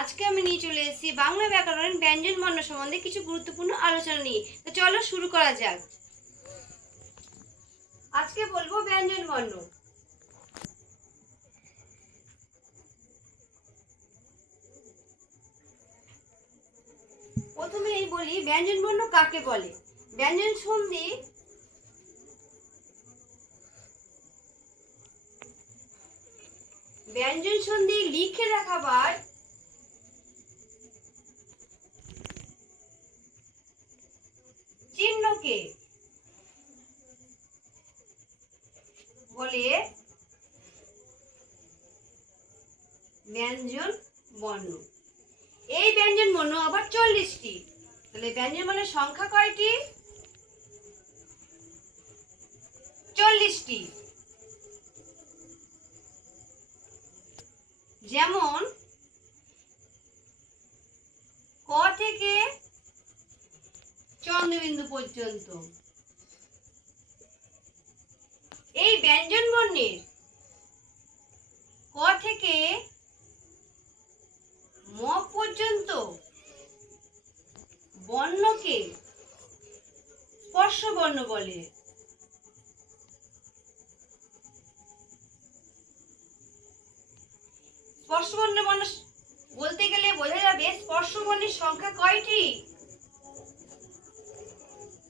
আজকে আমি নিয়ে চলে এসেছি বাংলা ব্যাকরণের ব্যঞ্জন বর্ণ সম্বন্ধে কিছু গুরুত্বপূর্ণ আলোচনা নিয়ে। তো চলো শুরু করা যাক। আজকে বলবো ব্যঞ্জন বর্ণ। প্রথমেই বলি ব্যঞ্জন বর্ণ কাকে বলে। ব্যঞ্জন সন্ধি লিখে দেখাবার চিহ্নকে বলে ব্যঞ্জন বর্ণ। এই ব্যঞ্জন বর্ণ আবার 40টি। তাহলে ব্যঞ্জন বর্ণের সংখ্যা কয়টি? 40টি। যেমন ক থেকে চন্দ্রবিন্দু পর্যন্ত। এই ব্যঞ্জন বর্ণের ক থেকে ম পর্যন্ত বর্ণকে স্পর্শ বর্ণ বলে। স্পর্শ বর্ণ বলতে গেলে বোঝা যাবে স্পর্শ বর্ণের সংখ্যা কয়টি?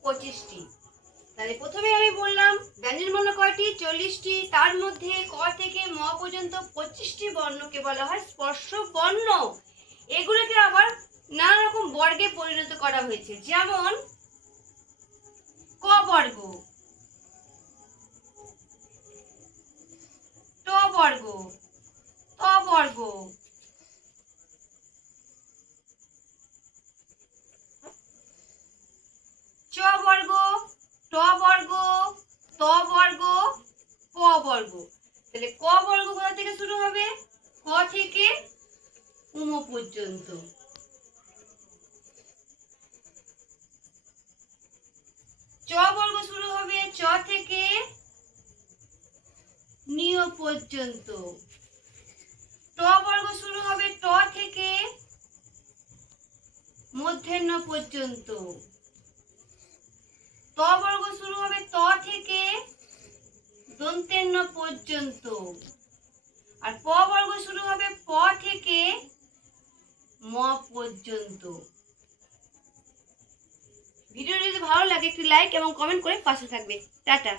25টি। তাহলে প্রথমে আমি বললাম ব্যঞ্জন বর্ণ কয়টি? 40টি। তার মধ্যে ক থেকে ম পর্যন্ত 25টি বর্ণকে বলা হয় স্পর্শ বর্ণ। এগুলোকে আবার নানা রকম বর্গে পরিণত করা হয়েছে। যেমন ক বর্গ, ট বর্গ, ত বর্গ, চ বর্গ, ট বর্গ, ত বর্গ, প বর্গ। তাহলে ক বর্গ কোথা থেকে শুরু হবে? ক থেকে উম পর্যন্ত। চ বর্গ শুরু হবে চ থেকে নিয় পর্যন্ত। ট বর্গ শুরু হবে ট থেকে মধ্যাহ্ন পর্যন্ত। ত বর্গ শুরু হবে ত থেকে দন্ত্যান্ন পর্যন্ত। আর প বর্গ শুরু হবে প থেকে ম পর্যন্ত। ভিডিও যদি ভালো লাগে একটি লাইক এবং কমেন্ট করে পাশে থাকবে। টাটা।